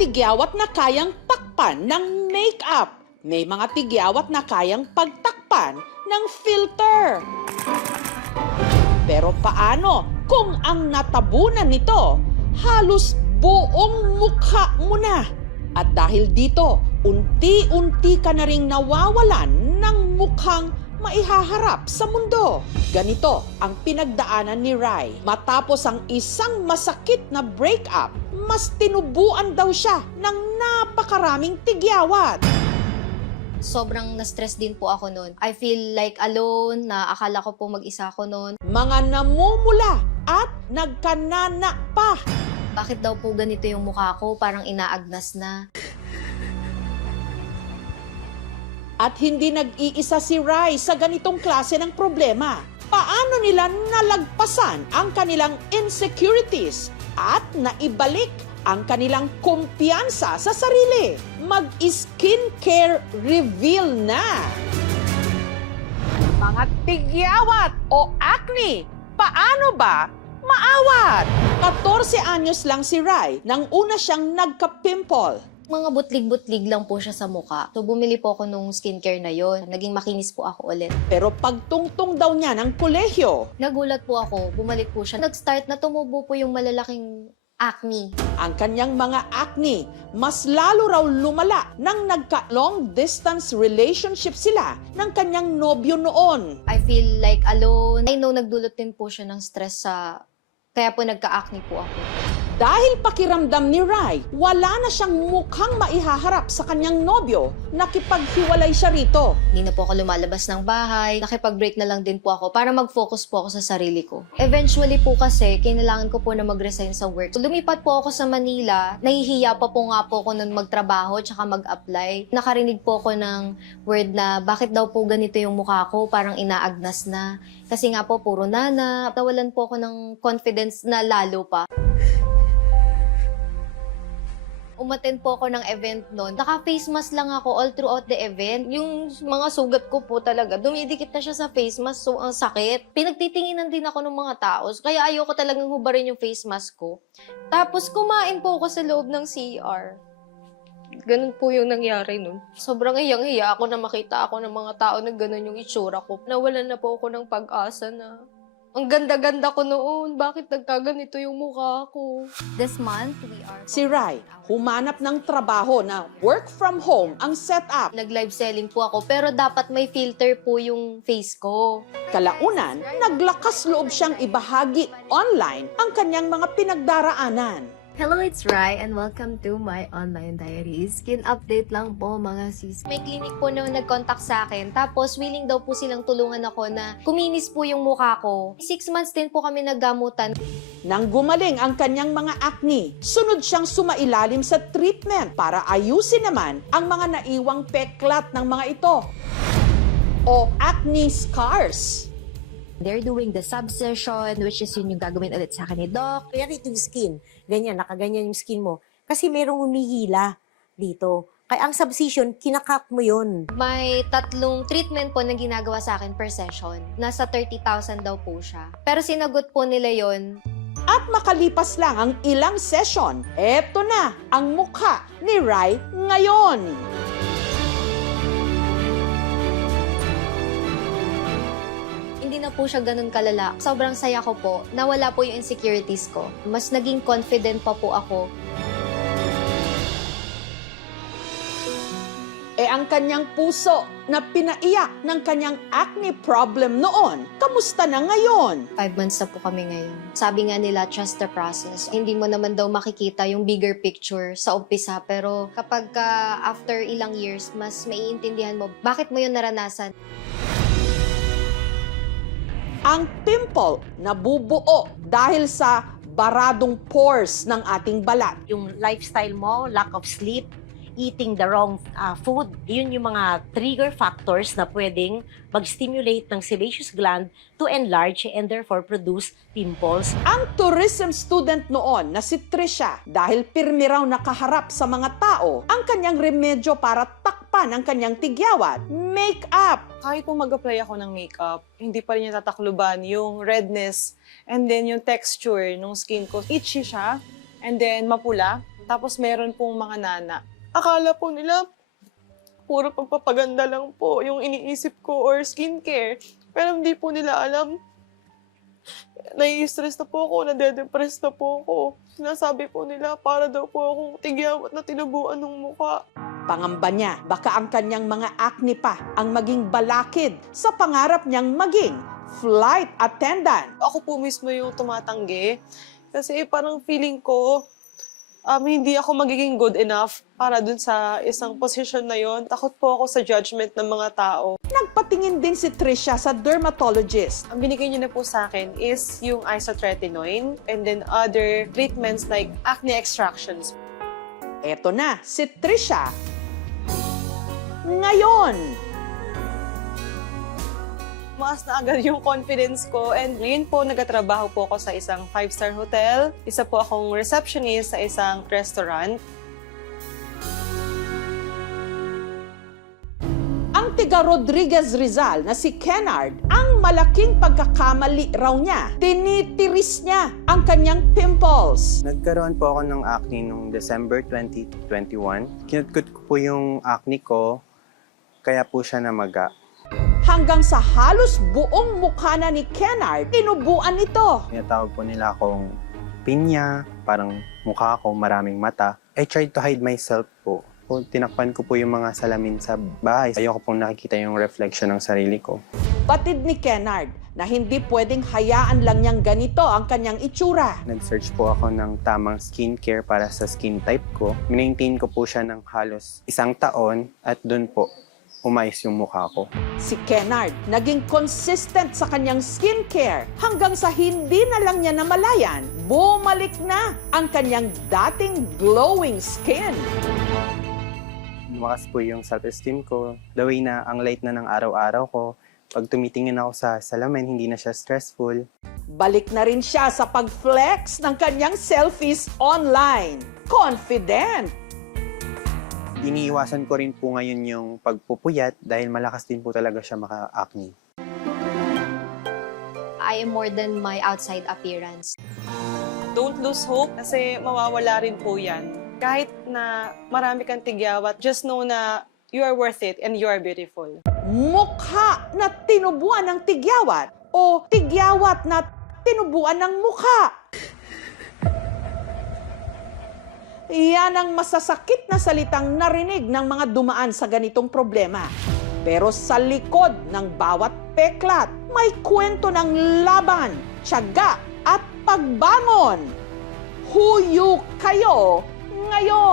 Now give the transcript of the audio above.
tigyawat na kayang takpan ng makeup. May mga tigyawat na kayang pagtakpan ng filter. Pero paano kung ang natabunan nito halos buong mukha mo na? At dahil dito, unti-unti ka na ring nawawalan ng mukhang maihaharap sa mundo. Ganito ang pinagdaanan ni Rai. Matapos ang isang masakit na breakup, mas tinubuan daw siya ng napakaraming tigyawat. Sobrang na-stress din po ako noon. I feel like alone, na akala ko po mag-isa ako noon. Mga namumula at nagkanana pa. Bakit daw po ganito yung mukha ko? Parang inaagnas na. At hindi nag-iisa si Rai sa ganitong klase ng problema. Paano nila nalagpasan ang kanilang insecurities at naibalik ang kanilang kumpiyansa sa sarili? Mag-skincare reveal na! Mga tigyawat o acne, paano ba maawat? 14 anyos lang si Rai nang una siyang nagka-pimple. Mga butlig-butlig lang po siya sa mukha. So bumili po ako nung skincare na yon. Naging makinis po ako ulit. Pero pagtungtong daw niya ng kolehiyo, Nagulat po ako, bumalik po siya. Nag-start na tumubo po yung malalaking acne. ang kanyang mga acne mas lalo raw lumala nang nagka-long distance relationship sila ng kanyang nobyo noon. I feel like alone. I know nagdulot din po siya ng stress sa... Kaya po nagka-acne po ako. Dahil pakiramdam ni Rai, wala na siyang mukhang maihaharap sa kanyang nobyo, nakipaghiwalay siya rito. Hindi na po ako lumalabas ng bahay. Nakipag-break na lang din po ako para mag-focus po ako sa sarili ko. Eventually po kasi, kailangan ko po na mag-resign sa work. So lumipat po ako sa Manila. Nahihiya pa po nga po ako nun magtrabaho tsaka mag-apply. Nakarinig po ako ng word na bakit daw po ganito yung mukha ko, parang inaagnas na. Kasi nga po puro nana. Nawalan po ako ng confidence na lalo pa. Umattend po ako ng event noon. Naka-face mask lang ako all throughout the event. Yung mga sugat ko po talaga, dumidikit na siya sa face mask, so ang sakit. Pinagtitinginan din ako ng mga tao, kaya ayoko talagang hubarin yung face mask ko. Tapos kumain po ako sa loob ng CR. Ganun po yung nangyari nun. Sobrang hiyang-hiya ako na makita ako ng mga tao na ganun yung itsura ko. Nawalan na po ako ng pag-asa na ang ganda-ganda ko noon. Bakit nagkaganito yung mukha ko? This month, we are... Si Rai, humanap ng trabaho na work from home ang setup. Nag-live selling po ako, pero dapat may filter po yung face ko. Kalaunan, naglakas loob siyang ibahagi online ang kanyang mga pinagdaraanan. Hello, it's Rai and welcome to my online diaries. Skin update lang po mga sis. May clinic po na nag-contact sa akin, tapos willing daw po silang tulungan ako na kuminis po yung mukha ko. 6 months din po kami naggamutan. Nang gumaling ang kanyang mga acne, sunod siyang sumailalim sa treatment para ayusin naman ang mga naiwang peklat ng mga ito o acne scars. They're doing the subsession, which is yun yung gagawin ulit sa akin ni Doc. Kaya rito yung skin, ganyan, nakaganyan yung skin mo. Kasi merong humihila dito. Kaya ang subcision, kinakat mo yun. May 3 treatment po na ginagawa sa akin per session. Nasa 30,000 daw po siya. Pero sinagot po nila yon. At makalipas lang ang ilang session, eto na ang mukha ni Rai ngayon. Hindi na po siya ganun kalala. Sobrang saya ko po. Nawala po yung insecurities ko. Mas naging confident pa po ako. Ang kanyang puso na pinaiyak ng kanyang acne problem noon, kamusta na ngayon? 5 months na po kami ngayon. Sabi nga nila, trust the process. Hindi mo naman daw makikita yung bigger picture sa umpisa, pero kapag after ilang years, mas maiintindihan mo bakit mo yun naranasan. Ang pimple nabubuo dahil sa baradong pores ng ating balat. Yung lifestyle mo, lack of sleep, eating the wrong food, yun yung mga trigger factors na pwedeng mag-stimulate ng sebaceous gland to enlarge and therefore produce pimples. Ang tourism student noon na si Trisha, dahil pirmi raw nakaharap sa mga tao, ang kanyang remedyo para takpan ang kanyang tigyawat, makeup. Kahit po mag-apply ako ng makeup, hindi pa rin niya tatakluban yung redness and then yung texture ng skin ko. Itchy siya and then mapula. Tapos meron pong mga nana. Akala po nila, puro pagpapaganda lang po yung iniisip ko or skincare. Pero hindi po nila alam. Nai-stress na po ako, nade-depress na po ako. Sinasabi po nila para daw po akong tigyawat na tinubuan ng mukha. Pangamba niya, baka ang kanyang mga acne pa ang maging balakid sa pangarap niyang maging flight attendant. Ako po mismo yung tumatanggi. Kasi parang feeling ko, hindi ako magiging good enough para dun sa isang position na yon. Takot po ako sa judgment ng mga tao. Nagpatingin din si Trisha sa dermatologist. Ang binigay niyo na po sa akin is yung isotretinoin and then other treatments like acne extractions. Eto na, si Trisha. Ngayon, Maas na agad yung confidence ko and ngayon po nagtatrabaho po ako sa isang 5-star hotel. Isa po akong receptionist sa isang restaurant. ang tiga Rodriguez Rizal na si Kennard, ang malaking pagkakamali raw niya, tinitiris niya ang kanyang pimples. Nagkaroon po ako ng acne noong December 2021. Kinutkot ko po yung acne ko, kaya po siya namaga. Hanggang sa halos buong mukha na ni Kennard, tinubuan ito. Tinatawag po nila akong pinya, parang mukha ko, maraming mata. I tried to hide myself po. Tinakpan ko po yung mga salamin sa bahay. Ayoko pong nakikita yung reflection ng sarili ko. Batid ni Kennard na hindi pwedeng hayaan lang niyang ganito ang kanyang itsura. Nag-search po ako ng tamang skincare para sa skin type ko. Minaintain ko po siya ng halos 1 taon at doon po umayos yung mukha ko. Si Kennard naging consistent sa kanyang skincare hanggang sa hindi na lang niya namalayan, bumalik na ang kanyang dating glowing skin. Lumakas po yung self-esteem ko. The way na ang light na ng araw-araw ko. Pag tumitingin ako sa salamin, hindi na siya stressful. Balik na rin siya sa pag-flex ng kanyang selfies online. Confident! Iniiwasan ko rin po ngayon yung pagpupuyat dahil malakas din po talaga siya maka-acne. I am more than my outside appearance. Don't lose hope kasi mawawala rin po yan. Kahit na marami kang tigyawat, just know na you are worth it and you are beautiful. Mukha na tinubuan ng tigyawat o tigyawat na tinubuan ng mukha. Yan ang masasakit na salitang narinig ng mga dumaan sa ganitong problema. Pero sa likod ng bawat peklat, may kwento ng laban, tiyaga at pagbangon. Huyo kayo ngayon!